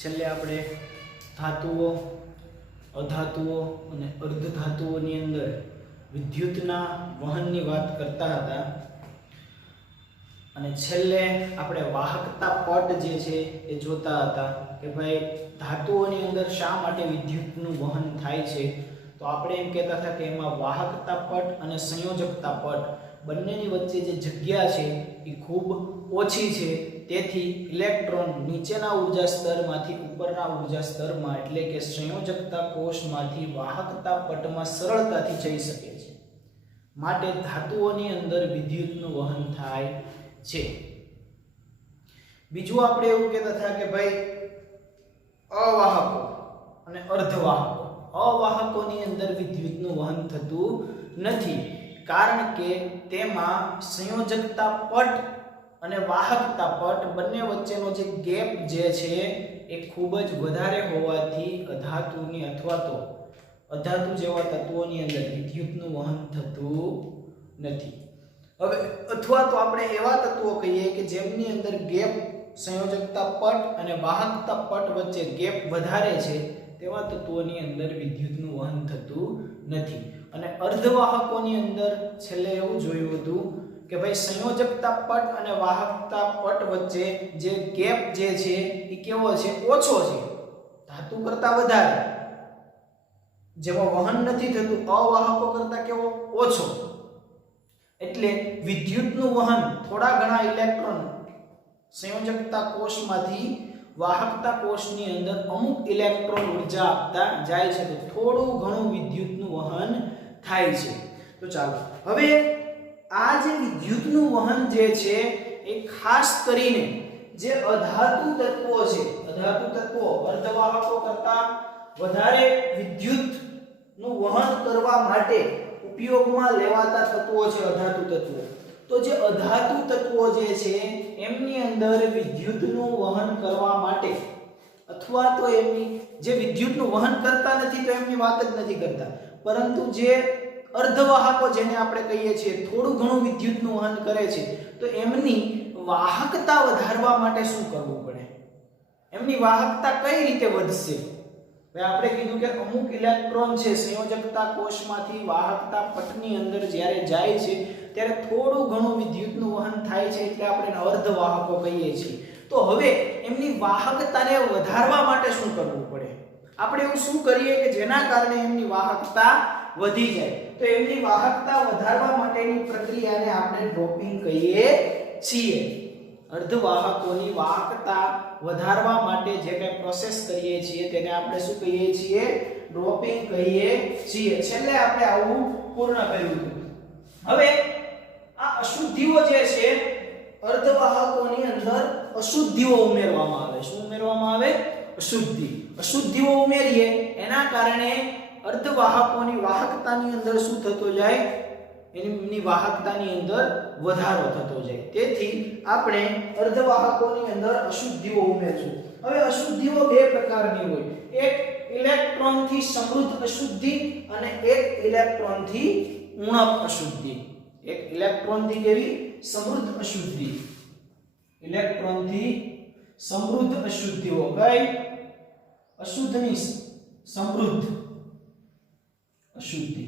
છેલ્લે આપણે ધાતુઓ, અધાતુઓ અને અર્ધધાતુઓની અંદર વિદ્યુતના વહનની વાત કરતા હતા અને છેલ્લે આપણે વાહકતા પટ જે છે એ જોતા હતા કે ભાઈ ધાતુઓની અંદર શા માટે વિદ્યુતનું વહન થાય છે. તો આપણે એમ કહેતા હતા કે એમાં વાહકતા પટ અને સંયોજકતા પટ બંનેની વચ્ચે જે જગ્યા છે એ ખૂબ ઓછી છે. તેથી ઇલેક્ટ્રોન નીચેના ઉર્જા સ્તરમાંથી ઉપરના ઉર્જા સ્તરમાં એટલે કે સંયોજકતા કોષમાંથી વાહકતા પટમાં સરળતાથી જઈ શકે છે. માટે ધાતુઓની અંદર વિદ્યુતનું વહન થાય છે. બીજું આપણે એવું કહેતા હતા કે ભાઈ અવાહકો અને અર્ધવાહકો. અવાહકોની અંદર વિદ્યુતનું વહન થતું નથી કારણ કે તેમાં સંયોજકતા પટ અને વાહકતા પટ બંને વચ્ચેનો જે ગેપ જે છે એ ખૂબ જ વધારે હોવાથી અધાતુની અથવા તો અધાતુ જેવા તત્વોની અંદર વિદ્યુતનું વહન થતું નથી. હવે અથવા તો આપણે એવા તત્વો કહીએ કે જેમની અંદર ગેપ સંયોજકતા પટ અને વાહકતા પટ વચ્ચે ગેપ વધારે છે તેવા તત્વોની અંદર વિદ્યુતનું વહન થતું નથી. અને અર્ધવાહકોની અંદર છેલ્લે એવું જોયું હતું કે ભાઈ સંયોજકતા પટ અને વાહકતા પટ વચ્ચે જે ગેપ જે છે એ કેવો છે? ઓછો છે, ધાતુ કરતા વધારે. જેમાં વહન નથી થતું અવાહકો કરતા કેવો? ઓછો. એટલે વિદ્યુતનું વહન થોડા ઘણા ઇલેક્ટ્રોન સંયોજકતા કોષમાંથી વાહકતા કોષની અંદર અમુક ઇલેક્ટ્રોન ઉર્જા આપતા જાય છે તો થોડું ઘણું વિદ્યુતનું વહન થાય છે. તો ચાલો હવે આ જે વિદ્યુતનું વહન જે છે એ ખાસ કરીને જે અધાતુ તત્વો છે, અધાતુ તત્વો અર્ધવાહકો કરતા વધારે વિદ્યુતનું વહન કરવા માટે ઉપયોગમાં લેવાતા તત્વો છે અધાતુ તત્વો. તો જે અધાતુ તત્વો જે છે એમની અંદર વિદ્યુતનું વહન કરવા માટે અથવા તો એમની જે વિદ્યુતનું વહન કરતા નથી તો એમની વાત જ નથી કરતા, પરંતુ જે અર્ધવાહકો જેને આપણે કહીએ છીએ થોડું ઘણું વિદ્યુતનું વહન કરે છે તો એમની વાહકતા વધારવા માટે શું કરવું પડે? એમની વાહકતા કઈ રીતે વધશે? આપણે કીધું કે અમુક ઇલેક્ટ્રોન છે સંયોજકતા કોષમાંથી વાહકતા પટની અંદર જ્યારે જાય છે ત્યારે થોડું ઘણું વિદ્યુતનું વહન થાય છે એટલે આપણે એને અર્ધવાહકો કહીએ છીએ. તો હવે એમની વાહકતાને વધારવા માટે શું કરવું પડે? આપણે એવું શું કરીએ કે જેના કારણે એમની વાહકતા વધી જાય? તો એમની વાહકતા વધારવા માટેની પ્રક્રિયાને આપણે ડ્રોપિંગ કહીએ છીએ. અર્ધવાહકોની વાહકતા વધારવા માટે જે કંઈ પ્રોસેસ કરીએ છીએ તેને આપણે શું કહીએ છીએ? ડ્રોપિંગ કહીએ છીએ. છેલ્લે આપણે આવું પૂર્ણ કર્યું હતું. હવે આ અશુદ્ધિઓ જે છે અર્ધવાહકોની અંદર અશુદ્ધિઓ ઉમેરવામાં આવે. શું ઉમેરવામાં આવે? અશુદ્ધિ. અશુદ્ધિઓ ઉમેરીએ એના કારણે અર્ધવાહકોની વાહકતાની અંદર શું થતો જાય? એની વાહકતાની અંદર વધારો થતો જાય. તેથી આપણે અર્ધવાહકોની અંદર અશુદ્ધિઓ ઉમેરશું. હવે અશુદ્ધિઓ બે પ્રકારની હોય. એક ઇલેક્ટ્રોનથી સમૃદ્ધ અશુદ્ધિ અને એક ઇલેક્ટ્રોનથી ઉણપ અશુદ્ધિ. એક ઇલેક્ટ્રોનથી કેવી? સમૃદ્ધ અશુદ્ધિ. ઇલેક્ટ્રોનથી સમૃદ્ધ અશુદ્ધિઓ કઈ? અશુદ્ધની સમૃદ્ધ અશુદ્ધિ.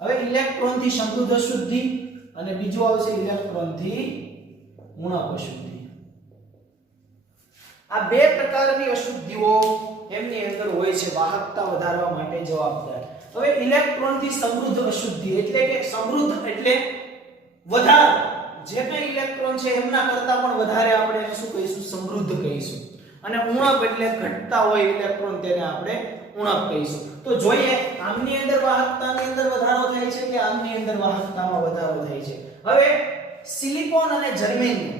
હવે ઇલેક્ટ્રોનથી સમૃદ્ધ અશુદ્ધિ અને બીજું આવશે ઇલેક્ટ્રોનથી ઉણપ અશુદ્ધિ. આ બે પ્રકારની અશુદ્ધિઓ એમની અંદર હોય છે વાહકતા વધારવા માટે જવાબદાર. હવે ઇલેક્ટ્રોનથી સમૃદ્ધ અશુદ્ધિ એટલે કે સમૃદ્ધ એટલે વધારે. જે કંઈ ઇલેક્ટ્રોન છે એમના કરતા પણ વધારે આપણે એને શું કહીશું? સમૃદ્ધ કહીશું. અને ઉણપ એટલે ઘટતા હોય ઇલેક્ટ્રોન તેને આપણે ઉણપ કહીશું. તો જોઈએ આમની અંદર વાહકતાની અંદર વધારો થાય છે કે આમની અંદર વાહકતામાં વધારો થાય છે. હવે સિલિકોન અને જર્મેનિયમ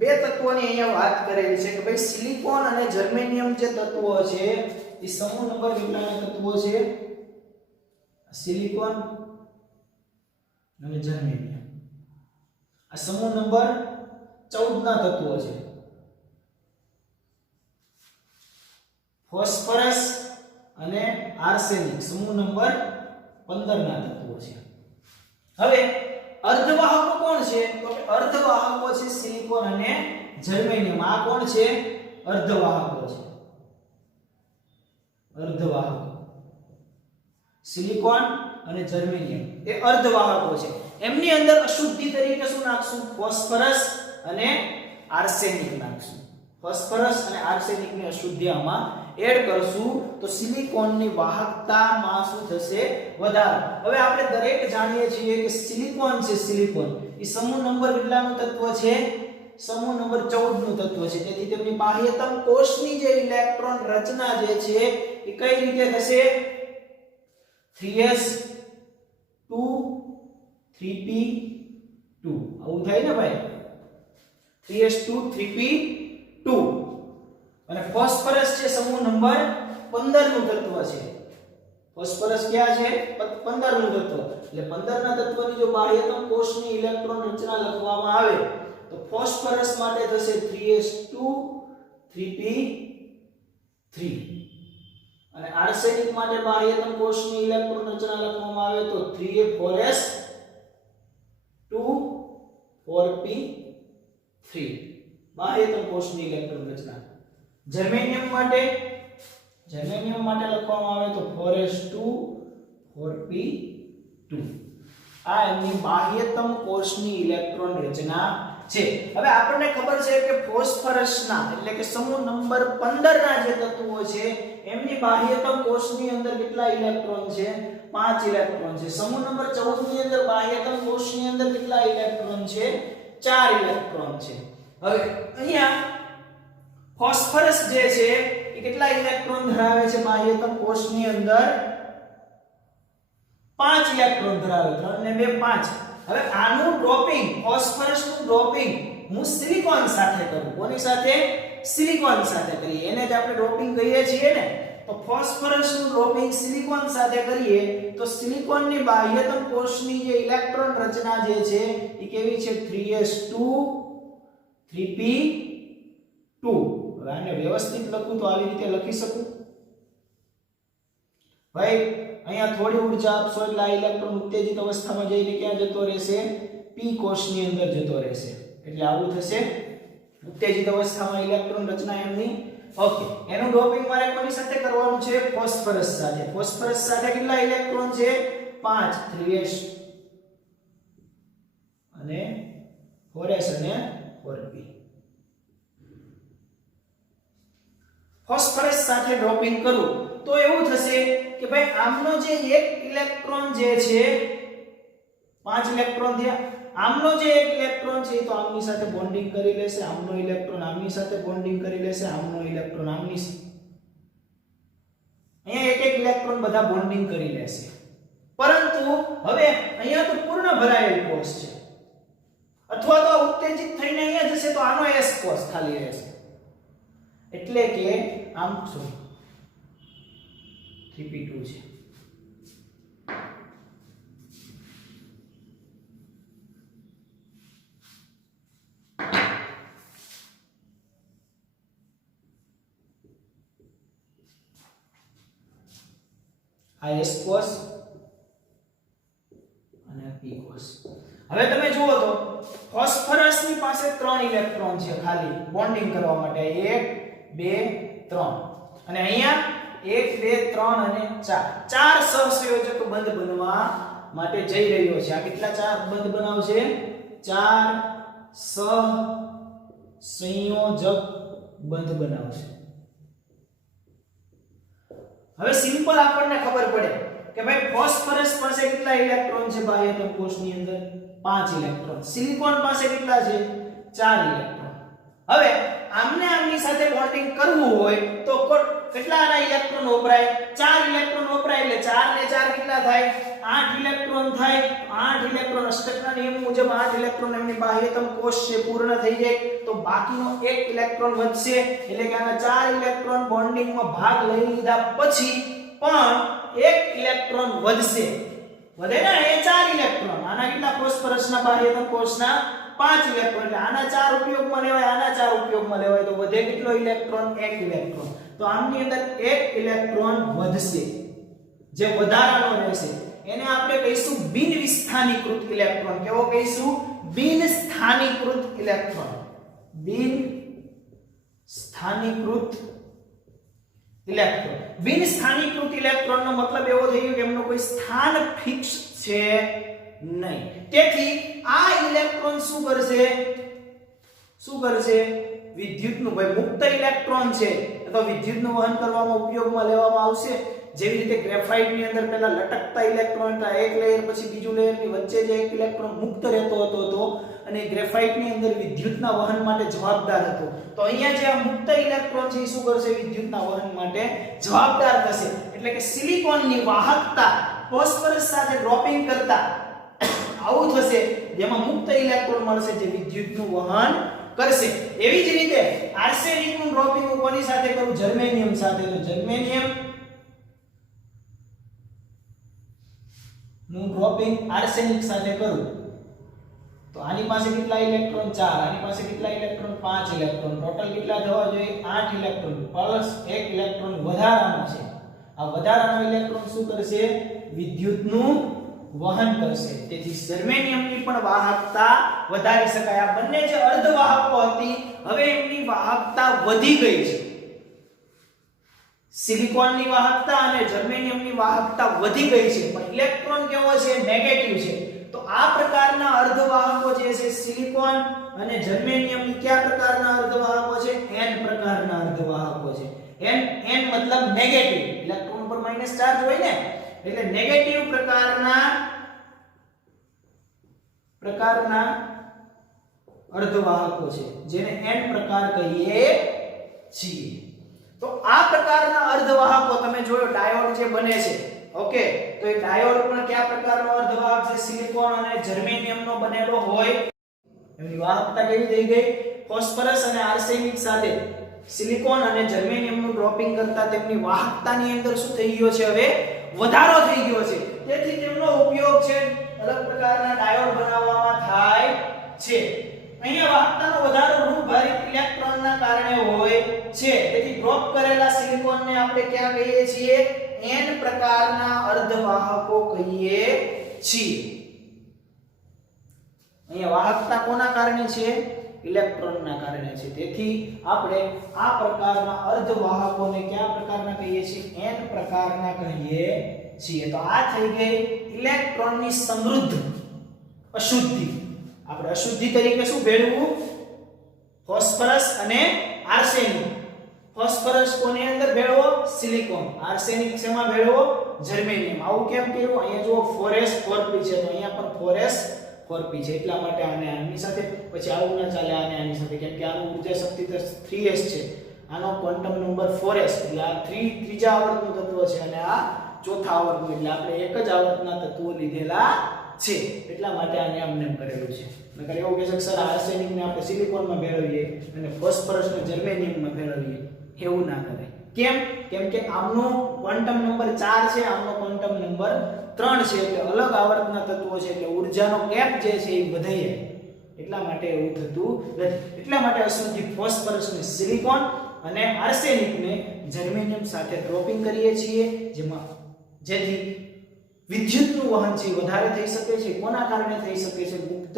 બે તત્વોની અહીંયા વાત કરેલી છે કે ભાઈ સિલિકોન અને જર્મેનિયમ જે તત્વો છે એ સમૂહ નંબર કેટલાના તત્વો છે? સિલિકોન અને જર્મેનિયમ આ સમૂહ નંબર 14 ના તત્વો છે. ફોસ્ફરસ અને આર્સેનિક સમૂહ નંબર 15 ના તત્વો છે. હવે અર્ધવાહકો કોણ છે? તો કે અર્ધવાહકો છે સિલિકોન અને જર્મેનિયમ. આ કોણ છે? અર્ધવાહકો છે, અર્ધવાહકો. સિલિકોન અને જર્મેનિયમ એ અર્ધવાહકો છે. એમની અંદર અશુદ્ધિ તરીકે શું નાખશું? ફોસ્ફરસ અને આર્સેનિક નાખશું. ફોસ્ફરસ અને આર્સેનિક ની અશુદ્ધિ આમાં એડ કરશું તો સિલિકોનની વાહકતામાં શું થશે? વધારો. હવે આપણે દરેક જાણીએ છીએ કે સિલિકોન છે, સિલિકોન એ સમૂહ નંબર કેટલાનું તત્વ છે? સમૂહ નંબર 14 નું તત્વ છે. તેથી તેમની બાહ્યતમ કોષની જે ઇલેક્ટ્રોન રચના જે છે એ કઈ રીતે થશે? 3s2 3p2 આવું થાય ને ભાઈ? 3s2 3p2. અને ફોસ્ફરસ છે સમૂહ નંબર 15 નું તત્વ છે. ફોસ્ફરસ ક્યાં છે? 15 નું તત્વ. એટલે 15 ના તત્વની જો બાહ્યતમ કોષની ઇલેક્ટ્રોન રચના લખવામાં આવે તો ફોસ્ફરસ માટે થશે 3s2 3p3. અને આર્સેનિક માટે બાહ્યતમ કોષની ઇલેક્ટ્રોન રચના લખવામાં આવે તો 3a4s2 4p3. બાહ્યતમ કોષની ઇલેક્ટ્રોન રચના. જર્મેનિયમ માટે લખવામાં આવે તો 4s2 4p2. આ એમની બાહ્યતમ કોષની ઇલેક્ટ્રોન રચના છે. હવે આપણને ખબર છે કે ફોસ્ફરસના એટલે કે સમૂહ નંબર 15 ના જે તત્વો છે એમની બાહ્યતમ કોષની અંદર કેટલા ઇલેક્ટ્રોન છે? 5 ઇલેક્ટ્રોન છે. સમૂહ નંબર 14 ની અંદર બાહ્યતમ કોષની અંદર કેટલા ઇલેક્ટ્રોન છે? 4 ઇલેક્ટ્રોન છે. હવે અહીંયા ફોસ્ફરસ જે છે એ કેટલા ઇલેક્ટ્રોન ધરાવે છે? બાહ્યતમ કોષની અંદર 5 ઇલેક્ટ્રોન ધરાવે. 3 ને 2 5. હવે આનું ડ્રોપિંગ, ફોસ્ફરસનું ડ્રોપિંગ હું સિલિકોન સાથે કરું. કોની સાથે? સિલિકોન સાથે કરીએ. એને જ આપણે ડ્રોપિંગ કહીએ છીએ ને. તો ફોસ્ફરસનું ડ્રોપિંગ સિલિકોન સાથે કરીએ તો સિલિકોનની બાહ્યતમ કોષની જે ઇલેક્ટ્રોન રચના જે છે એ કેવી છે? 3s2 3p2. હવે આને વ્યવસ્થિત લખું તો આવી રીતે લખી શકું. ભાઈ અહીંયા થોડી ઊર્જા આપશો એટલે આ ઇલેક્ટ્રોન ઉત્તેજિત અવસ્થામાં જઈને ક્યાં જતો રહેશે? p કોષની અંદર જતો રહેશે. એટલે આવું થશે. ઉત્તેજિત અવસ્થામાં ઇલેક્ટ્રોન રચના એમની. ઓકે, એનું ડોપિંગ મારે કોની સાથે કરવાનું છે? ફોસ્ફરસ સાથે. ફોસ્ફરસ સાથે કેટલા ઇલેક્ટ્રોન છે? 5. 3s અને 4s અને 4p. ફોસ્ફરસ સાથે ડ્રોપિંગ કરું તો એવું થશે કે ભાઈ આમનો જે એક ઇલેક્ટ્રોન જે છે 5 ઇલેક્ટ્રોન થયા. આમનો જે એક ઇલેક્ટ્રોન છે તો આમની સાથે બોન્ડિંગ કરી લેશે. આમનો ઇલેક્ટ્રોન આમની સાથે બોન્ડિંગ કરી લેશે. આમનો ઇલેક્ટ્રોન આમની અહીંયા એક ઇલેક્ટ્રોન બધા બોન્ડિંગ કરી લેશે. પરંતુ હવે અહીંયા તો પૂર્ણ ભરાયેલ કોષ છે. અથવા તો ઉત્તેજિત થઈને અહીંયા જશે તો આનો s કોષ ખાલી રહેશે. એટલે કે આમ 3p2 છે. આ s કોષ અને p કોષ. હવે તમે જુઓ તો ફોસ્ફરસ ની પાસે 3 ઇલેક્ટ્રોન છે ખાલી બોન્ડિંગ કરવા માટે. 1 2 3 અને અહીંયા 1 2 3 અને 4. 4 સહસંયોજક બંધ બનવા માટે જઈ રહ્યો છે. આ કેટલા 4 બંધ બનાવશે? 4 સહસંયોજક બંધ બનાવશે. હવે સિમ્પલ આપણને ખબર પડે કે ભાઈ ફોસ્ફરસ પાસે કેટલા ઇલેક્ટ્રોન છે બાહ્યતમ કોષની અંદર? 5 ઇલેક્ટ્રોન. સિલિકોન પાસે કેટલા છે? 4 ઇલેક્ટ્રોન. હવે આમને આમની સાથે બોન્ડિંગ કરવું હોય તો કેટલાના ઇલેક્ટ્રોન વપરાય? 4 ઇલેક્ટ્રોન વપરાય. એટલે 4 ને 4 કેટલા થાય? 8 ઇલેક્ટ્રોન થાય. 8 ઇલેક્ટ્રોન અષ્ટકના નિયમ મુજબ 8 ઇલેક્ટ્રોન એમની બાહ્યતમ કોષ છે પૂર્ણ થઈ જાય તો બાકીનો 1 ઇલેક્ટ્રોન વધશે. એટલે કે આના 4 ઇલેક્ટ્રોન બોન્ડિંગમાં ભાગ લઈ લીધા પછી પણ 1 ઇલેક્ટ્રોન વધશે. વધે ને એ 4 ઇલેક્ટ્રોન. આના કેટલા? ફોસ્ફરસના બાહ્યતમ કોષના 5 ઇલેક્ટ્રોન. એટલે આના 4 ઉપયોગમાં લેવાય, આના 4 ઉપયોગમાં લેવાય તો વધે કેટલો ઇલેક્ટ્રોન? 1 ઇલેક્ટ્રોન. તો આમની અંદર 1 ઇલેક્ટ્રોન વધશે જે વધારાનો રહેશે. એને આપણે કહીશું બિન વિસ્થાનીકૃત ઇલેક્ટ્રોન. કેવો કહીશું? બિન સ્થાનીકૃત ઇલેક્ટ્રોન. બિન સ્થાનીકૃત ઇલેક્ટ્રોન. બિન સ્થાનીકૃત ઇલેક્ટ્રોનનો મતલબ એવો થયો કે એમનું કોઈ સ્થાન ફિક્સ છે નહીં. તેથી આ ઇલેક્ટ્રોન શું કરશે? વિદ્યુતનું ભાઈ મુક્ત ઇલેક્ટ્રોન છે તો વિદ્યુતનું વહન કરવામાં ઉપયોગમાં લેવામાં આવશે. જેવી રીતે ગ્રેફાઇટ ની અંદર પહેલા લટકતા ઇલેક્ટ્રોન હતા, એક લેયર પછી બીજું લેયર ની વચ્ચે જે એક ઇલેક્ટ્રોન મુક્ત રહેતો હતો અને ગ્રેફાઇટ ની અંદર વિદ્યુતના વહન માટે જવાબદાર હતો. તો અહીંયા જે આ મુક્ત ઇલેક્ટ્રોન છે એ શું કરશે? વિદ્યુતના વહન માટે જવાબદાર થશે. એટલે કે સિલિકોનની વાહકતા ફોસ્ફરસ સાથે ડ્રોપિંગ કરતા આવું થશે, જેમાં મુક્ત ઇલેક્ટ્રોન મળશે જે વિદ્યુતનું વહન કરશે. એવી જ રીતે આર્સેનિક નું ડ્રોપિંગ હું કોની સાથે કરું? જર્મેનિયમ સાથે. તો જર્મેનિયમ નું ડ્રોપિંગ આર્સેનિક સાથે કરું તો આની પાસે કેટલા ઇલેક્ટ્રોન? 4. આની પાસે કેટલા ઇલેક્ટ્રોન? 5 ઇલેક્ટ્રોન. ટોટલ કેટલા થવા જોઈએ? 8 ઇલેક્ટ્રોન પ્લસ 1 ઇલેક્ટ્રોન વધારાનો છે. આ વધારાનો ઇલેક્ટ્રોન શું કરશે? વિદ્યુતનું વહન કરશે. તેથી જર્મેનિયમની પણ વાહકતા વધારી શકાય. આ બંને જે અર્ધવાહકો હતી હવે એમની વાહકતા વધી ગઈ છે. સિલિકોનની વાહકતા અને જર્મેનિયમની વાહકતા વધી ગઈ છે, પણ ઇલેક્ટ્રોન કેવો છે? નેગેટિવ છે. તો આ પ્રકારના અર્ધવાહકો જે છે સિલિકોન અને જર્મેનિયમની કયા પ્રકારના અર્ધવાહકો છે? n પ્રકારના અર્ધવાહકો છે. n મતલબ નેગેટિવ. ઇલેક્ટ્રોન પર માઈનસ ચાર્જ હોય ને, એટલે નેગેટિવ પ્રકારના અર્ધવાહકો છે જેને n પ્રકાર કહીએ છીએ. તો આ પ્રકારના અર્ધવાહકો તમે જોયો ડાયોડ જે બને છે, ઓકે, તો એ ડાયોડ પણ કયા પ્રકારનો અર્ધવાહક છે? સિલિકોન અને જર્મેનિયમનો બનેલો હોય. એની વાહકતા કેવી થઈ ગઈ? ફોસ્ફરસ અને આર્સેનિક સાથે સિલિકોન અને જર્મેનિયમનું ડ્રોપિંગ કરતા તેમની વાહકતાની અંદર શું થઈ ગયો છે? હવે વધારો થઈ ગયો છે. તેથી તેમનો ઉપયોગ છે અલગ પ્રકારના ડાયોડ બનાવવામાં થાય છે. અહીંયા વાહકતાનો વધારો ઋણભારિત ઇલેક્ટ્રોનના કારણે હોય છે. તેથી ડ્રોપ કરેલા સિલિકોનને આપણે ક્યાં કહીએ છીએ? n પ્રકારના અર્ધવાહકો કહીએ છીએ. અહીંયા વાહકતા કોના કારણે છે? ઇલેક્ટ્રોનના કારણે છે. તેથી આપણે આ પ્રકારના અર્ધવાહકોને કયા પ્રકારના કહીએ છીએ? n પ્રકારના કહીએ છીએ. તો આ થઈ ગઈ ઇલેક્ટ્રોનની સમૃદ્ધ અશુદ્ધિ. આપણે અશુદ્ધિ તરીકે શું ભેળવું? ફોસ્ફરસ અને આર્સેનિક. ફોસ્ફરસ કોની અંદર ભેળવો? સિલિકોન. આર્સેનિક શેમાં ભેળવો? જર્મેનિયમ. આવું કેમ કર્યું? અહીંયા જુઓ 4s 4p છે, તો અહીંયા પણ 4s 4p છે. એટલા માટે આને આની સાથે, પછી આવું ના ચાલે આને આની સાથે, કેમ કે આનું ઊર્જા શક્તિ તો 3s છે, આનો ક્વોન્ટમ નંબર 4s, એટલે આ ત્રીજા આવર્તનું તત્વ છે અને આ ચોથા આવર્તનું, એટલે આપણે એક જ આવર્તના તત્વો લીધેલા છે. એટલા માટે આને આમ નેમ કરેલું છે. નકર એવું કહે છે કે સર આર્સેનિક ને આપણે સિલિકોનમાં ભેળવીએ અને ફોસ્ફરસ ને જર્મેનિયમમાં ભેળવીએ. એવું ના કરે. કેમ? કેમ કે આમનો ક્વોન્ટમ નંબર 4 છે, આમનો ક્વોન્ટમ નંબર 3 છે, એટલે અલગ આવર્તના તત્વો છે, એટલે ઊર્જાનો ગેપ જે છે એ વધે જાય. એટલા માટે એવું થતું નથી. એટલા માટે અશુદ્ધિ ફોસ્ફરસ ને સિલિકોન અને આર્સેનિક ને જર્મેનિયમ સાથે ડ્રોપિંગ કરીએ છીએ, જેથી વિદ્યુતનું વહન છે વધારે થઈ શકે છે. કોના કારણે થઈ શકે છે? મુક્ત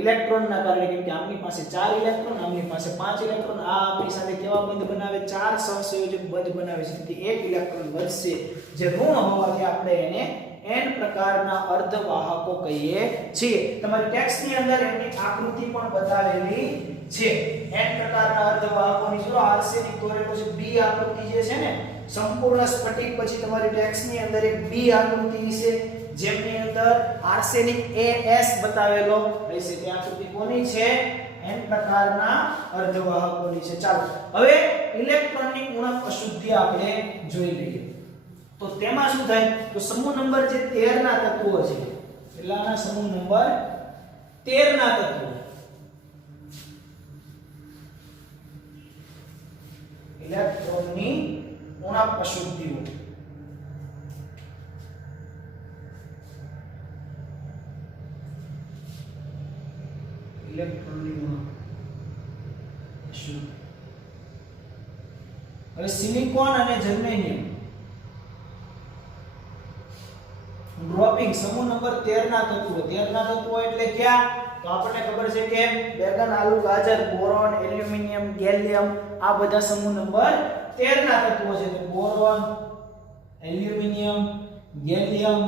ઇલેક્ટ્રોનના કારણે. કેમ કે આમની પાસે 4 ઇલેક્ટ્રોન, આમની પાસે 5 ઇલેક્ટ્રોન. આ આપણી સાથે કેવા બંધ બનાવે? 4 સહસંયોજક બંધ બનાવે છે. તેથી એક ઇલેક્ટ્રોન વધશે, જે ઋણ હોવાથી આપણે એને n પ્રકારના અર્ધવાહકો કહીએ છીએ. તમારી ટેક્સ્ટની અંદર એની આકૃતિ પણ બતાવેલી છે. n પ્રકારના અર્ધવાહકોની જો આર્સેનિક દોરેલો છે, b આકૃતિ જે છે ને, સંપૂર્ણ સ્ફટિક, પછી તમારી ટેક્સ્ટની અંદર એક b આકૃતિ છે જેમની અંદર આર્સેનિક As બતાવેલો રહેશે. તે આકૃતિ કોની છે? n પ્રકારના અર્ધવાહકોની છે. ચાલો હવે ઇલેક્ટ્રોનની ઉણપ અશુદ્ધિ આપણે જોઈ લઈએ. તો તેમાં શું થાય? તો સમૂહ નંબર જે 13 ના તત્વો છે, એટલાના સમૂહ નંબર 13 ના તત્વો ઇલેક્ટ્રોનની ઉણપ અશુદ્ધિઓ. ઇલેક્ટ્રોનની ઉણપ અશુદ્ધિ. હવે સિલિકોન અને જર્મેનિયમ ડ્રોપિંગ સમૂહ નંબર 13 ના તત્વો. 13 ના તત્વો એટલે ક્યાં? તો આપણને ખબર છે કે બેગન, આલુ, ગાજર, બોરોન, એલ્યુમિનિયમ, ગેલિયમ, આ બધા સમૂહ નંબર 13 ના તત્વો છે. તો બોરોન, એલ્યુમિનિયમ, ગેલિયમ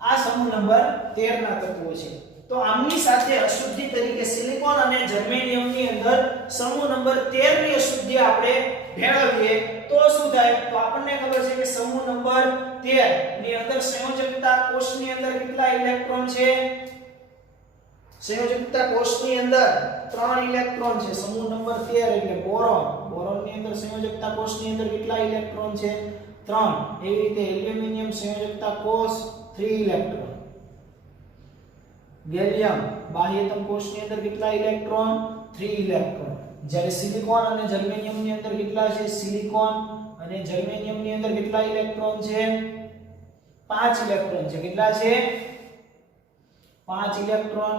આ સમૂહ નંબર 13 ના તત્વો છે. તો આમની સાથે અશુદ્ધિ તરીકે સિલિકોન અને જર્મેનિયમ ની અંદર સમૂહ નંબર 13 ની અશુદ્ધિ આપણે ભેળવીએ તો શું થાય? તો આપણને ખબર છે કે સમૂહ નંબર 13 ની અંદર સંયોજકતા કોષની અંદર કેટલા ઇલેક્ટ્રોન છે? સંયોજકતા કોષની અંદર 3 ઇલેક્ટ્રોન છે. સમૂહ નંબર 13 એટલે બોરોન. બોરોન ની અંદર સંયોજકતા કોષની અંદર કેટલા ઇલેક્ટ્રોન છે? 3. એવી રીતે એલ્યુમિનિયમ સંયોજકતા કોષ 3 ઇલેક્ટ્રોન. ગેલિયમ બાહ્યતમ કોષની અંદર કેટલા ઇલેક્ટ્રોન? 3 ઇલેક્ટ્રોન. જ્યારે સિલિકોન અને જર્મેનિયમ ની અંદર કેટલા છે? સિલિકોન અને જર્મેનિયમ ની અંદર કેટલા ઇલેક્ટ્રોન છે? 5 ઇલેક્ટ્રોન છે. કેટલા છે? 5 ઇલેક્ટ્રોન.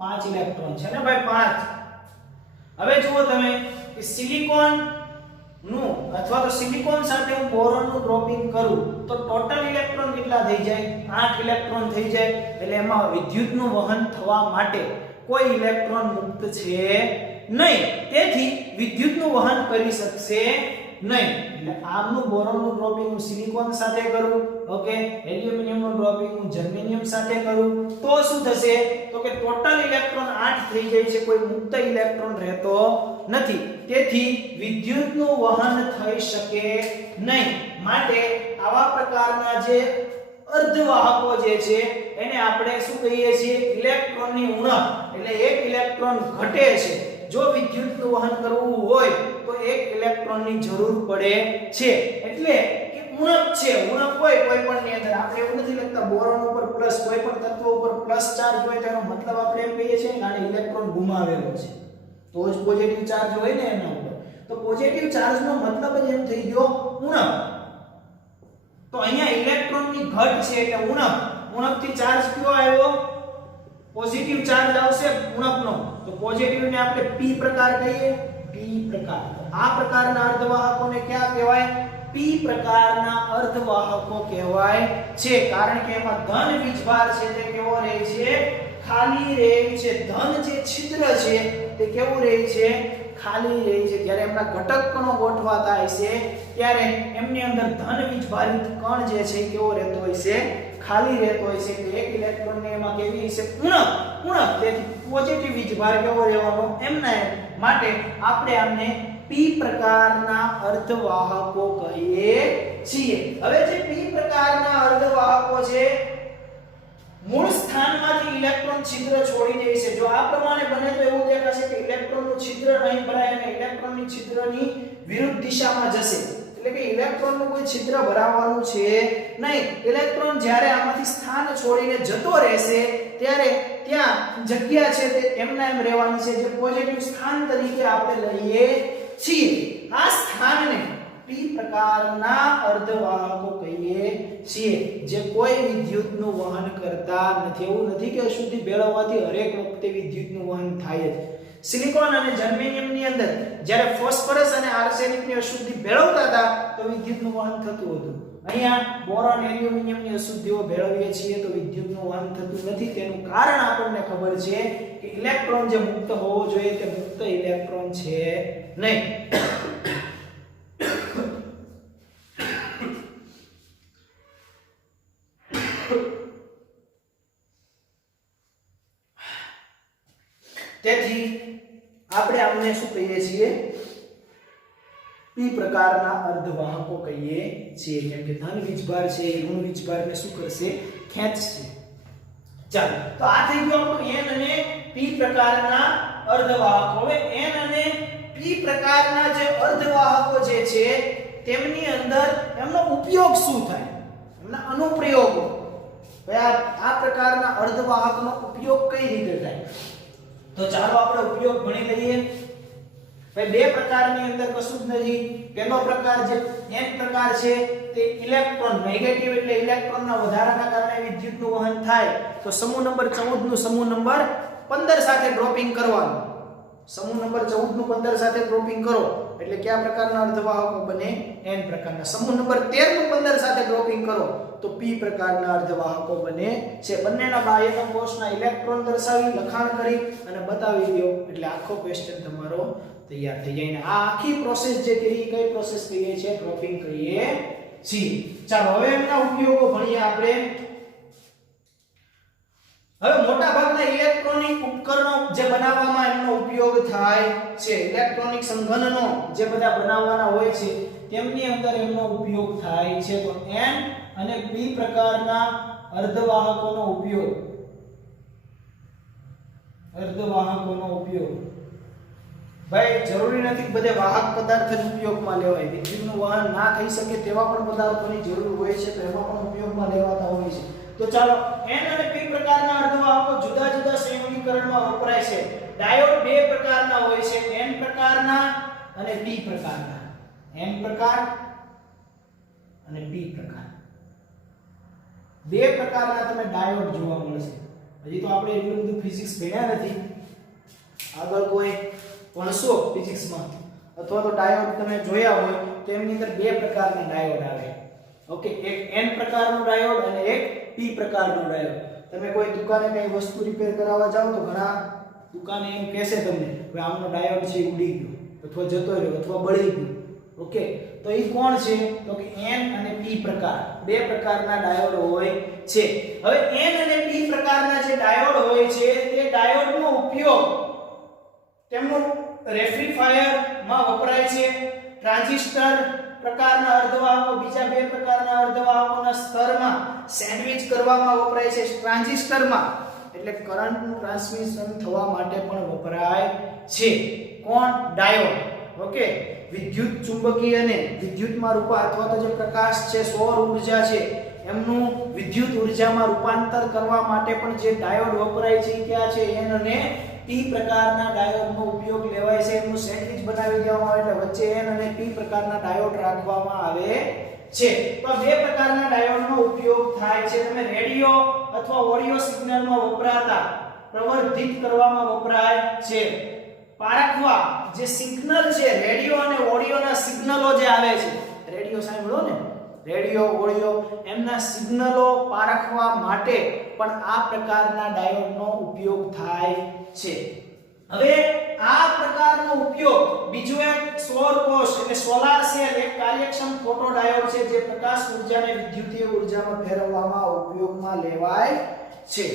5 ઇલેક્ટ્રોન છે ને ભાઈ 5. હવે જુઓ તમે કે સિલિકોન નું અથવા તો સિલિકોન સાથે હું બોરોન નું ડ્રોપિંગ કરું તો ટોટલ ઇલેક્ટ્રોન કેટલા થઈ જાય? 8 ઇલેક્ટ્રોન થઈ જાય. એટલે એમાં વિદ્યુતનું વહન થવા માટે કોઈ ઇલેક્ટ્રોન મુક્ત છે નહીં. તેથી વિદ્યુતનું વહન કરી શકશે નહીં. એટલે આમનું બોરોનનું ડ્રોપિંગ હું સિલિકોન સાથે કરું, ઓકે, એલ્યુમિનિયમનું ડ્રોપિંગ હું જર્મેનિયમ સાથે કરું તો શું થશે? તો કે ટોટલ ઇલેક્ટ્રોન 8 થઈ જાય છે, કોઈ મુક્ત ઇલેક્ટ્રોન રહેતો નથી. તેથી વિદ્યુતનું વહન થઈ શકે નહીં. માટે આવા પ્રકારના જે અર્ધવાહકો જે છે એને આપણે શું કહીએ છીએ? ઇલેક્ટ્રોનની ઉણપ. એટલે એક ઇલેક્ટ્રોન ઘટે છે. જો વિદ્યુતનું વહન કરવું હોય તો એક ઇલેક્ટ્રોનની જરૂર પડે છે. એટલે કે ઉણપ છે. ઉણપ હોય કોઈ પણ ની અંદર આપણે એવું નથી લખતા બોરોન ઉપર પ્લસ, કોઈ પણ તત્વ ઉપર પ્લસ ચાર્જ હોય તો એનો મતલબ આપણે એમ કહીએ છીએ કે આને ઇલેક્ટ્રોન ગુમાવેલો છે. તો જ પોઝિટિવ ચાર્જ હોય ને એના ઉપર. તો પોઝિટિવ ચાર્જનો મતલબ જ એમ થઈ ગયો ઉણપ. તો અહીંયા ઇલેક્ટ્રોનની ઘટ છે એટલે ઉણપ. ઉણપથી ચાર્જ કયો આવ્યો? પોઝિટિવ ચાર્જ આવશે ઉણપનો. તો પોઝિટિવ ને આપણે p પ્રકાર કહીએ. p પ્રકાર. આ પ્રકારના અર્ધવાહકોને ક્યાં કહેવાય? p પ્રકારના અર્ધવાહકો કહેવાય છે. કારણ કે એમાં ધન વીજભાર છે તે કેવો રહે છે? ખાલી રહે છે. ધન જે છિદ્ર છે તે કેવું રહે છે? ખાલી રહે છે. જ્યારે એમના ઘટક કણો ગોઠવાતા હશે ત્યારે એમની અંદર ધન વીજભારિત કણ જે છે કેવો રહેતો હોય છે? ખાલી રહેતો હોય છે. એટલે એક ઇલેક્ટ્રોન ને એમાં કેવી હશે? ઉણપ. તેથી પોઝિટિવ વીજભાર કેવો રહેવાનો? એમના એમ. માટે આપણે આમને p પ્રકારના અર્ધવાહકો કહીએ છીએ. હવે જે p પ્રકારના અર્ધવાહકો છે મૂળ સ્થાનમાંથી ઇલેક્ટ્રોન છિદ્ર છોડી દે છે. જો આ પ્રમાણે બને તો એવું દેખાશે કે ઇલેક્ટ્રોનનું છિદ્ર નહીં ભરાય અને ઇલેક્ટ્રોનની છિદ્રની વિરુદ્ધ દિશામાં જશે. એટલે કે ઇલેક્ટ્રોનનું કોઈ છિદ્ર ભરાવાનું છે નહીં. ઇલેક્ટ્રોન જ્યારે આમાંથી સ્થાન છોડીને જતો રહેશે ત્યારે ત્યાં જગ્યા છે તે એમના એમ રહેવાની છે, જે પોઝિટિવ સ્થાન તરીકે આપણે લઈએ છીએ. આ સ્થાનને p પ્રકારના અર્ધવાહકો કહીએ છીએ, જે કોઈ વિદ્યુતનું વહન કરતા નથી. એવું નથી કે અશુદ્ધિ ભેળવવાથી હરેક વખતે વિદ્યુતનું વહન થાય જ. સિલિકોન અને જર્મેનિયમની અંદર જ્યારે ફોસ્ફરસ અને આર્સેનિકની અશુદ્ધિ ભેળવતા હતા તો વિદ્યુતનું વહન થતું હતું. અહીંયા બોરોન એલ્યુમિનિયમની અશુદ્ધિઓ ભેળવીએ છીએ તો વિદ્યુતનું વહન થતું નથી. તેનું કારણ આપણને ખબર છે કે ઇલેક્ટ્રોન જે મુક્ત હોવો જોઈએ તે મુક્ત ઇલેક્ટ્રોન છે નહીં. તેથી આપણે આમને શું કહીએ છીએ? p પ્રકારના અર્ધવાહકો કહીએ છીએ. કેમ કે ધન વીજભાર છે એ ઋણ વીજભારને શું કરશે? ખેંચશે. ચાલો, તો આ થઈ ગયું આપણું n અને p પ્રકારના અર્ધવાહકો. હવે n અને p પ્રકારના જે અર્ધવાહકો જે છે તેમની અંદર એમનો ઉપયોગ શું થાય? એમના અનુપ્રયોગો. આ પ્રકારના અર્ધવાહકનો ઉપયોગ કઈ રીતે થાય? તો ચાલો આપણે ઉપયોગ ભણી લઈએ. ભાઈ બે પ્રકારની અંદર કશું જ નથી. પહેલો પ્રકાર જે n પ્રકાર છે તે ઇલેક્ટ્રોન નેગેટિવ એટલે ઇલેક્ટ્રોનના વધારાના કારણે વિદ્યુતનું વહન થાય. તો સમૂહ નંબર 14 નું સમૂહ નંબર 15 સાથે ડ્રોપિંગ કરવાનું. સમૂહ નંબર 14 નું 15 સાથે ડ્રોપિંગ કરો એટલે કયા પ્રકારના અર્ધવાહકો બને? n પ્રકારના. સમૂહ નંબર 13 નું 15 સાથે ડ્રોપિંગ કરો તો p પ્રકારના અર્ધવાહકો બને છે. બંનેના બાહ્યતમ કોષના ઇલેક્ટ્રોન દર્શાવી લખાણ કરી અને બતાવી દો એટલે આખો ક્વેશ્ચન તમારો તૈયાર થઈ જાય. આ આખી પ્રોસેસ જે કરી કઈ પ્રોસેસ કહીએ છીએ? ડ્રોપિંગ કહીએ છીએ. ચાલો હવે એમના ઉપયોગો ભણીએ આપણે. હવે મોટા ભાગના ઇલેક્ટ્રોનિક ઉપકરણો જે બનાવવામાં એમનો ઉપયોગ થાય છે, ઇલેક્ટ્રોનિક સંઘનનો જે બધા બનાવવાના હોય છે તેમની અંદર એમનો ઉપયોગ થાય છે. તો N અને P પ્રકારના અર્ધવાહકોનો ઉપયોગ, અર્ધવાહકોનો ઉપયોગ ભાઈ જરૂરી નથી બધે વાહક પદાર્થ જ ઉપયોગમાં લેવાય. વિદ્યુતનું વહન ના થઈ શકે તેવા પણ પદાર્થોની જરૂર હોય છે તો એમાં પણ ઉપયોગમાં લેવાતા હોય છે. તો ચાલો N અને P પ્રકારના અર્ધવાહકો જુદા જુદા સંયોગીકરણમાં વપરાય છે. ડાયોડ બે પ્રકારના હોય છે, N પ્રકારના અને P પ્રકારના. N પ્રકાર અને P પ્રકાર. બે પ્રકારના તમે ડાયોડ જોવા મળશે. હજી તો આપણે એટલું બધું ફિઝિક્સ ભણ્યા નથી. આગળ કોઈ ભણશો ફિઝિક્સમાં અથવા તો ડાયોડ તમે જોયા હોય તો એમની અંદર બે પ્રકારના ડાયોડ આવે. ઓકે, એક N પ્રકારનો ડાયોડ અને એક P પ્રકારનો ડાયોડ. તમે કોઈ દુકાને કઈ વસ્તુ રિપેર કરાવવા જાવ તો ઘણા દુકાને એમ કહેશે તમને કે આમનો ડાયોડ છે ઉડી ગયો અથવા જતો રહ્યો અથવા બળી ગયો. ઓકે, તો એ કોણ છે? તો કે N અને P પ્રકાર, બે પ્રકારના ડાયોડ હોય છે. હવે N અને P પ્રકારના જે ડાયોડ હોય છે તે ડાયોડનો ઉપયોગ તેમનું રેક્ટિફાયર માં વપરાય છે. ટ્રાન્ઝિસ્ટર પ્રકારના અર્ધવાહકો બીજા બે પ્રકારના અર્ધવાહકોના સ્તરમાં સેન્ડવિચ કરવામાં વપરાય છે. ટ્રાન્ઝિસ્ટરમાં એટલે કરંટનું ટ્રાન્સમિશન થવા માટે પણ વપરાય છે. કોણ? ડાયોડ. ઓકે, વિદ્યુત ચુંબકીય અને વિદ્યુતમાં રૂપા અથવા તો જે પ્રકાશ છે, સૌર ઊર્જા છે, એમનું વિદ્યુત ઊર્જામાં રૂપાંતર કરવા માટે પણ જે ડાયોડ વપરાય છે ક્યાં છે? N અને P પ્રકારના ડાયોડનો ઉપયોગ લેવાય છે. એનું સેન્ડવિચ બનાવી દેવામાં આવે એટલે વચ્ચે N અને P પ્રકારના ડાયોડ રાખવામાં આવે છે. તો બે પ્રકારના ડાયોડનો ઉપયોગ થાય છે. તમે રેડિયો અથવા ઓડિયો સિગ્નલમાં વપરાતા પ્રવર્ધિત કરવામાં વપરાય છે. પારખવા જે સિગ્નલ છે, રેડિયો અને ઓડિયોના સિગ્નલો જે આવે છે, રેડિયો સાંભળો ને, રેડિયો ઓડિયો એમના સિગ્નલો પારખવા માટે પણ આ પ્રકારના ડાયોડનો ઉપયોગ થાય છે. હવે આ પ્રકારનો ઉપયોગ બીજો એક સૌર કોષ એટલે સોલાર સેલ એક કાર્યક્ષમ ફોટોડાયોડ છે જે પ્રકાશ ઊર્જાને વિદ્યુતીય ઊર્જામાં ફેરવવામાં ઉપયોગમાં લેવાય છે.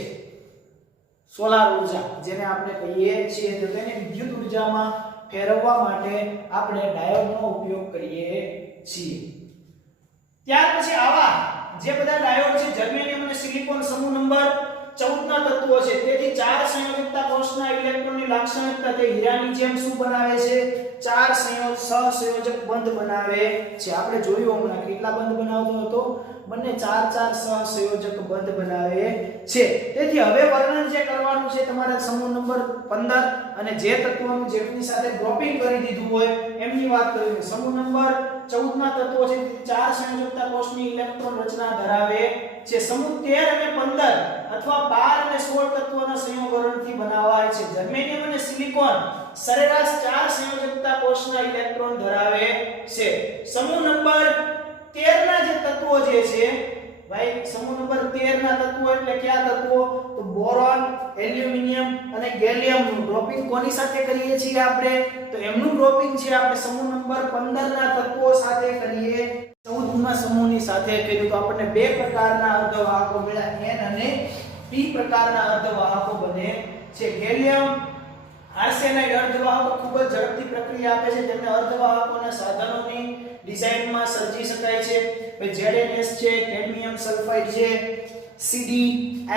સોલાર ઊર્જા જેને આપણે કહીએ છીએ તો તેને વિદ્યુત ઊર્જામાં ફેરવવા માટે આપણે ડાયોડનો ઉપયોગ કરીએ છીએ. ત્યાર પછી આવા જે બધા ડાયોડ છે જર્મેનિયમ અને સિલિકોન સમૂહ નંબર 14 ના તત્વો છે. તેથી ચાર સંયોજકતા કોષના ઇલેક્ટ્રોનની લાક્ષણિકતા તે હીરાની જેમ શું બનાવે છે? ચાર સહસંયોજક બંધ બનાવે છે. આપણે જોયું હમણાં કેટલા બંધ બનાવતો હતો? બંને ચાર સહસંયોજક બંધ બનાવે છે. તેથી હવે વર્ણન જે કરવાનું છે તમારે સમૂહ નંબર 15 અને જે તત્વોનું જેટની સાથે ડ્રોપિંગ કરી દીધું હોય એમની વાત કરીએ. સમૂહ નંબર 14 ના તત્વો છે ચાર સંયોજકતા કોષની ઇલેક્ટ્રોન રચના ધરાવે છે. સમૂહ 13 અને 15 અથવા 12 અને 16 તત્વોના સંયોજનથી બનાવાય છે. જર્મેનિયમ અને સિલિકોન સરેરાશ ચાર સંયોજકતા કોષના ઇલેક્ટ્રોન ધરાવે છે. સમૂહ નંબર 13 ના જે તત્વો જે છે ભાઈ, સમૂહ નંબર 13 ના તત્વો એટલે કયા તત્વો? તો બોરોન, એલ્યુમિનિયમ અને ગેલિયમ નું ડ્રોપિંગ કોની સાથે કરીએ છીએ આપણે? તો એમનું ડ્રોપિંગ છે આપણે સમૂહ નંબર 15 ના તત્વો સાથે કરીએ. 14 ના સમૂહની સાથે કર્યું તો આપણને બે પ્રકારના અર્ધવાહકો મળ્યા, N અને P પ્રકારના અર્ધવાહકો બને છે. ગેલિયમ આર્સેનાઇડ અર્ધવાહકો ખૂબ જ ઝડપથી પ્રક્રિયા આપે છે જેમને અર્ધવાહકોના સાધનોની ડિઝાઇનમાં સર્જી શકાય છે. ZnS છે, કેડમિયમ સલ્ફાઇડ છે, CD,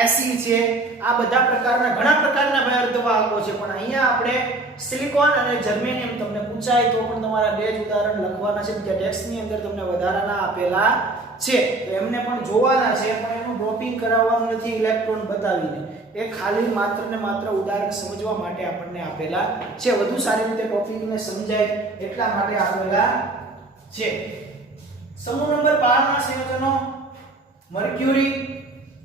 Ase છે, આ બધા પ્રકારના ઘણા પ્રકારના અર્ધવાહકો છે. પણ અહીંયા આપણે સિલિકોન અને જર્મેનિયમ તમને પૂછાય તો પણ તમારા બે જ ઉદાહરણ લખવાના છે કે ટેક્સ્ટની અંદર તમને વધારાના આપેલા છે તો એમને પણ જોવાના છે, પણ એનું ડ્રોપિંગ કરાવવાનું નથી ઇલેક્ટ્રોન બતાવીને. એ ખાલી માત્ર ને માત્ર ઉદાહરણ સમજવા માટે આપણને આપેલા છે. વધુ સારી રીતે ટોપિકને સમજાય એટલા માટે આપેલા છે. સમૂહ નંબર 12 ના સંયોજનો મર્ક્યુરી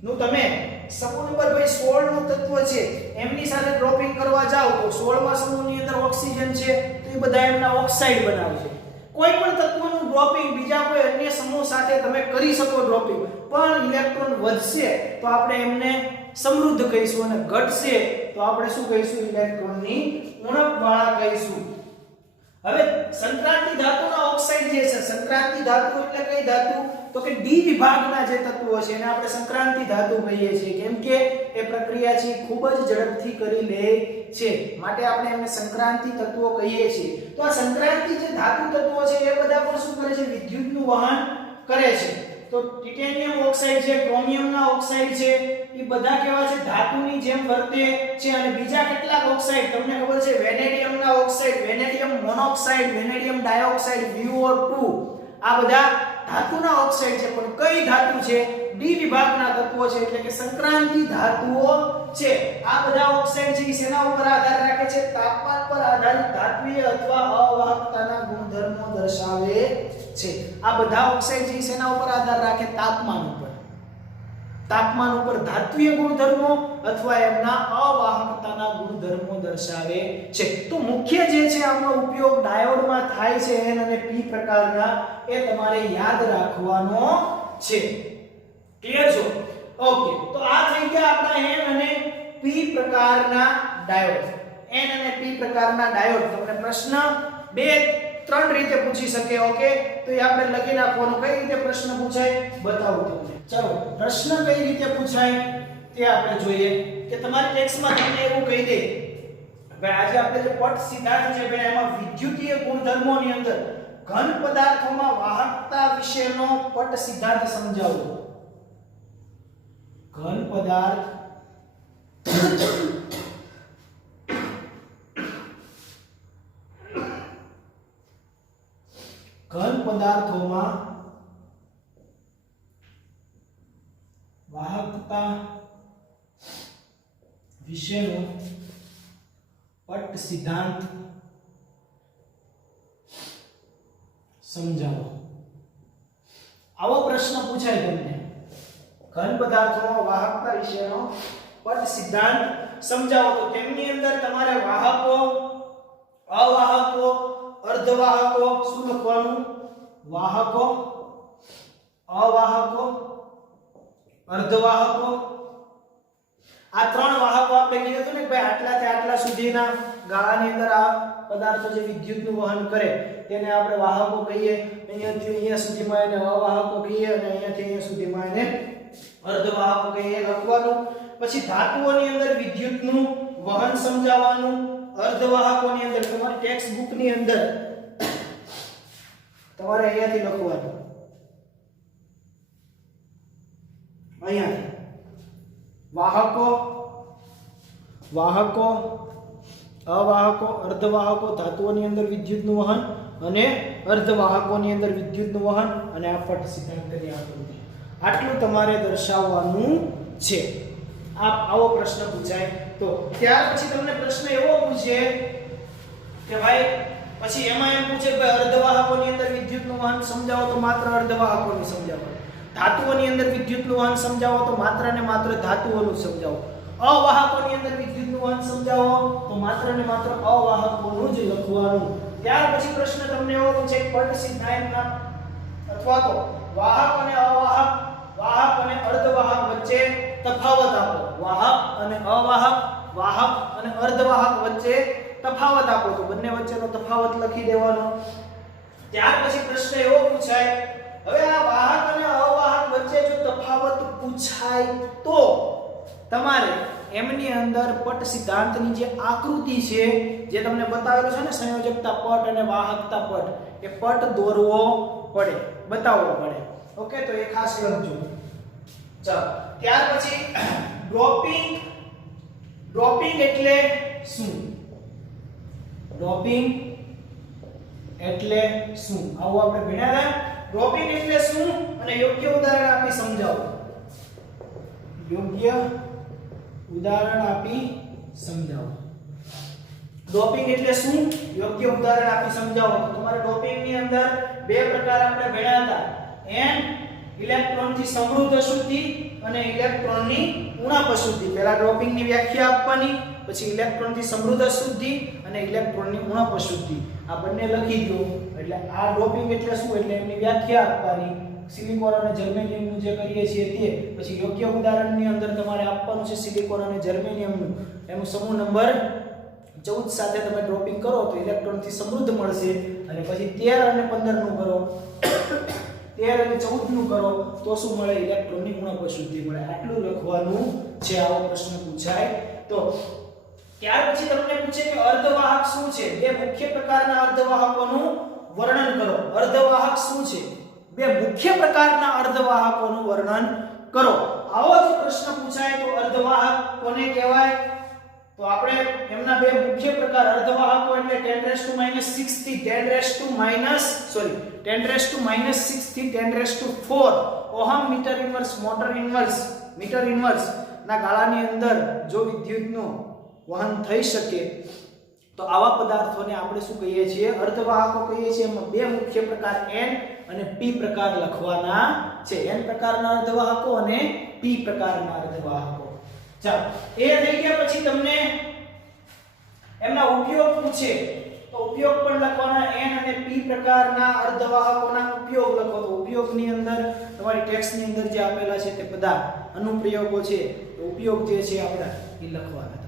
નું તમે સમૂહ નંબર ભાઈ 16 નું તત્વ છે એમની સાથે ડ્રોપિંગ કરવા જાવ તો 16મા સમૂહની અંદર ઓક્સિજન છે તો એ બધા એમના ઓક્સાઇડ બનાવશે. કોઈ પણ તત્વનું ડ્રોપિંગ બીજા કોઈ અન્ય સમૂહ સાથે તમે કરી શકો ડ્રોપિંગ, પણ ઇલેક્ટ્રોન વધશે તો આપણે એમને સમૃદ્ધ કહીશું અને ઘટશે તો આપણે શું કહીશું? ઇલેક્ટ્રોનની ઉણપ વાળા કહીશું. હવે સંક્રાંતિ ધાતુના ઓક્સાઇડ જે છે, સંક્રાંતિ ધાતુ એટલે કઈ ધાતુ? તો કે ડી વિભાગના જે તત્વો છે એને આપણે સંક્રાંતિ ધાતુ કહીએ છીએ, કેમ કે એ પ્રક્રિયા છે ખૂબ જ ઝડપથી કરી લે છે, માટે આપણે એમને સંક્રાંતિ તત્વો કહીએ છીએ. તો આ સંક્રાંતિ જે ધાતુ તત્વો છે એ બધા પણ શું કરે છે? વિદ્યુતનું વહન કરે છે. તો ટિટેનિયમ ઓક્સાઇડ છે, ક્રોમિયમના ઓક્સાઇડ છે, એ બધા કેવા છે? ધાતુની જેમ વર્તે છે. અને બીજા કેટલાક ઓક્સાઇડ તમને ખબર છે, વેનેડિયમના oxide, vanadium monoxide, vanadium dioxide, VO2, આ બધા ધાતુના ઓક્સાઇડ છે, પણ કઈ ધાતુ છે? ડી વિભાગના તત્વો છે, એટલે કે સંક્રાંતિ ધાતુઓ છે. આ બધા ઓક્સાઇડ છે શેના ઉપર આધાર રાખે છે? તાપમાન પર આધારિત ધાત્વીય અથવા અવાહકતાના ગુણધર્મો દર્શાવે છે. આ બધા ઓક્સાઇડ છે શેના ઉપર આધાર રાખે? તાપમાન ઉપર. તાપમાન ઉપર ધાત્વીય ગુણધર્મો અથવા એમના અવાહકતાના ગુણધર્મો દર્શાવે છે. તો મુખ્ય જે છે આનો ઉપયોગ ડાયોડમાં થાય છે, N અને P પ્રકારના, એ તમારે યાદ રાખવાનો છે. ક્લિયર છો? ઓકે, તો આ થઈ ગયા આપણા N અને P પ્રકારના ડાયોડ. N અને P પ્રકારના ડાયોડ તમને પ્રશ્ન 2-3 રીતે પૂછી શકે. ઓકે, તો એ આપણે લખી નાખવાનું. કઈ રીતે પ્રશ્ન પૂછાય બતાવું તમને. ચાલો, પ્રશ્ન કઈ રીતે પૂછાય તે આપણે જોઈએ. કે તમારી ટેક્સ્ટમાં તમને એવું કહી દે, ભાઈ આજે આપણે જે પટ સિદ્ધાંત છે ભાઈ એમાં વિદ્યુતીય ગુણધર્મોની અંદર ઘન પદાર્થોમાં વાહકતા વિશેનો પટ સિદ્ધાંત સમજાવો. ઘન પદાર્થ ઘન પદાર્થોમાં વાહકતા વિશેનો પટ સિદ્ધાંત સમજાવો. આવો પ્રશ્ન પૂછાય તમને. ઘન પદાર્થોમાં વાહકતા વિશેનો પટ સિદ્ધાંત સમજાવો. તો તેમની અંદર તમારે વાહકો, અવાહકો, અર્ધવાહકો શું લખવાનું? વાહકો, અવાહકો, અર્ધવાહકો. આ 3 વાહકો આપણે કીધું હતું ને ભાઈ આટલાથી આટલા સુધીના ગાળાની અંદર આ પદાર્થો જે વિદ્યુતનું વહન કરે તેને આપણે વાહકો કહીએ. અહીંયાથી અહીંયા સુધીમાં એને અવાહકો કહીએ અને અહીંયાથી અહીંયા સુધીમાં એને અર્ધવાહકો કહીએ. લખવાનું. પછી ધાતુઓની અંદર વિદ્યુતનું વહન સમજાવવાનું. અર્ધવાહકોની અંદર તમારી ટેક્સ્ટ બુકની અંદર તમારે અહીંયાથી લખવાનું. અહીંયા વાહકો, વાહકો, અવાહકો, અર્ધવાહકો, ધાતુઓની અંદર વિદ્યુતનું વહન અને અર્ધવાહકોની અંદર વિદ્યુતનું વહન અને આ પટ સિદ્ધાંતની આકૃતિ. આટલું તમારે દર્શાવવાનું છે. આવો પ્રશ્ન પૂછાય. તો ત્યાર પછી તમને પ્રશ્ન એવો પૂછે કે ભાઈ પછી એમાં એમ પૂછે કે અર્ધવાહકોની અંદર વિદ્યુતનું વહન સમજાવો, તો માત્ર અર્ધવાહકોનું સમજાવો. ધાતુઓની અંદર વિદ્યુતનું વહન સમજાવો, તો માત્ર ને માત્ર ધાતુઓનું સમજાવો. અવાહકોની અંદર વિદ્યુતનું વહન સમજાવો, તો માત્ર ને માત્ર અવાહકોનું જ લખવાનું. ત્યાર પછી પ્રશ્ન તમને એવો પૂછે પટ સિદ્ધાંતના અથવા તો વાહક અને અવાહક, વાહક અને અર્ધવાહક વચ્ચે તફાવત આપો. વાહક અને અવાહક, વાહક અને અર્ધવાહક વચ્ચે તફાવત આપો. તો બંને વચ્ચેનો તફાવત લખી દેવાનો. ત્યાર પછી પ્રશ્ન એવો પૂછાય, હવે આ વાહક અને અવાહક વચ્ચે જો તફાવત પૂછાય તો તમારે એમની અંદર પટ સિદ્ધાંતની જે આકૃતિ છે જે તમને બતાવેલો છે ને, સંયોજકતા પટ અને વાહકતા પટ, એ પટ દોરવો પડે, બતાવવો પડે. ઓકે, તો એ ખાસ લખજો. ચાલો, ત્યાર પછી ડ્રોપિંગ. ડ્રોપિંગ એટલે શું? ડ્રોપિંગ એટલે શું? આવું આપણે ભણ્યા હતા. ડ્રોપિંગ એટલે શું અને યોગ્ય ઉદાહરણ આપી સમજાવો. યોગ્ય ઉદાહરણ આપી સમજાવો. ડોપિંગ એટલે શું? યોગ્ય ઉદાહરણ આપી સમજાવો. તો તમારે ડોપિંગ ની અંદર 2 પ્રકાર આપણે ભણ્યા હતા. N ઇલેક્ટ્રોન થી સમૃદ્ધ અશુદ્ધિ અને ઇલેક્ટ્રોન ની ઉણપ અશુદ્ધિ. પહેલા ડોપિંગ ની વ્યાખ્યા આપવાની, પછી ઇલેક્ટ્રોન થી સમૃદ્ધ અશુદ્ધિ અને ઇલેક્ટ્રોન ની ઉણપ અશુદ્ધિ. આ બંને લખી દો. એટલે આ ડોપિંગ એટલે શું? એટલે એમની વ્યાખ્યા આપવાની. સિલિકોન અને જર્મેનિયમ નું જે કરીએ છીએ તે. પછી યોગ્ય ઉદાહરણ ની અંદર તમારે આપવાનું છે સિલિકોન અને જર્મેનિયમ નું. એનો સમૂહ નંબર 14 સાથે તમે ડ્રોપિંગ કરો તો ઇલેક્ટ્રોનથી સમૃદ્ધ મળશે અને પછી 13 અને 15 નું કરો 13 અને 14 નું કરો તો શું મળે ઇલેક્ટ્રોનની ઉણપ અશુદ્ધિ મળે આટલું લખવાનું છે આવો પ્રશ્ન પૂછાય તો ત્યાર પછી તમને પૂછે કે અર્ધવાહક શું છે બે મુખ્ય પ્રકારના અર્ધવાહકોનું વર્ણન કરો અર્ધવાહક શું છે બે મુખ્ય પ્રકારના અર્ધવાહકોનું વર્ણન કરો આવો જો પ્રશ્ન પૂછાય તો અર્ધવાહક કોને કહેવાય તો આપણે એમના બે મુખ્ય પ્રકાર અર્ધવાહકો એટલે 10⁻⁻6 થી 10⁻⁻6 થી 10⁻4 ઓહમ મીટર ઇન્વર્સ ના ગાળાની અંદર જો વિદ્યુતનું વહન થઈ શકે તો આવા પદાર્થોને આપણે શું કહીએ છીએ અર્ધવાહકો કહીએ છીએ એમાં બે મુખ્ય પ્રકાર n અને p પ્રકાર લખવાના છે n પ્રકારના અર્ધવાહકો અને p પ્રકારના અર્ધવાહકો ચાલો એ થઈ ગયા પછી તમને એમના ઉપયોગ પૂછે તો ઉપયોગ પણ લખવાના n અને p પ્રકારના અર્ધવાહકોના ઉપયોગ લખો તો ઉપયોગની અંદર તમારી ટેક્સ્ટની અંદર જે આપેલા છે તે બધા અનુપ્રયોગો છે તો ઉપયોગ જે છે આપણા એ લખવાના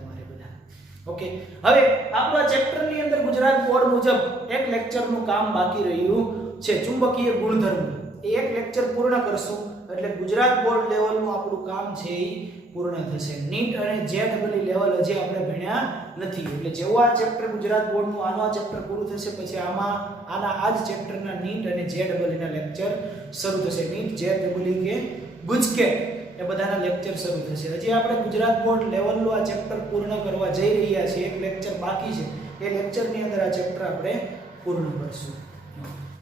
ઓકે હવે આપણા ચેપ્ટરની અંદર ગુજરાત બોર્ડ મુજબ એક લેક્ચરનું કામ બાકી રહ્યું છે ચુંબકીય ગુણધર્મ એ એક લેક્ચર પૂર્ણ કરશું એટલે ગુજરાત બોર્ડ લેવલનું આપણું કામ છે એ પૂર્ણ થશે નીટ અને જેડબલઈ લેવલ હજી આપણે ભણ્યા નથી એટલે જેવું આ ચેપ્ટર ગુજરાત બોર્ડનું આનું આ ચેપ્ટર પૂરું થશે પછી આના આ જ ચેપ્ટરના નીટ અને જેડબલઈ ના લેક્ચર શરૂ થશે નીટ જેડબલઈ કે ગુજકેટ એ બધાના લેક્ચર શરૂ થશે હજી આપણે ગુજરાત બોર્ડ લેવલનું આ ચેપ્ટર પૂર્ણ કરવા જઈ રહ્યા છીએ એક લેક્ચર બાકી છે એ લેક્ચરની અંદર આ ચેપ્ટર આપણે પૂર્ણ કરશું